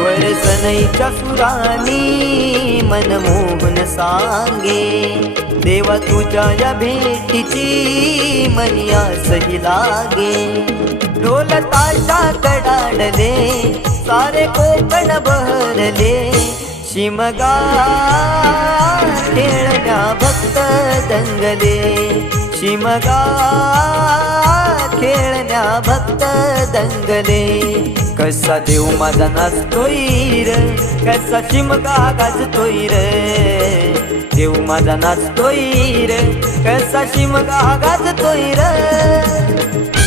स्वर सनईच्या सुरानी मनमोहन सांगे, देवा तुझ्या या भेटीची मनी आसही लागे। ढोल ताशा कडाडले सारे कोकण बहरले, शिमगा खेळण्या भक्त दंगले, शिमगा खेळण्या भक्त दंगले। कसा देव माझा नाचतोय र, कसा शिमगा गाजतोय र, देव माझा नाचतोय र, कसा शिमगा गाजतोय र।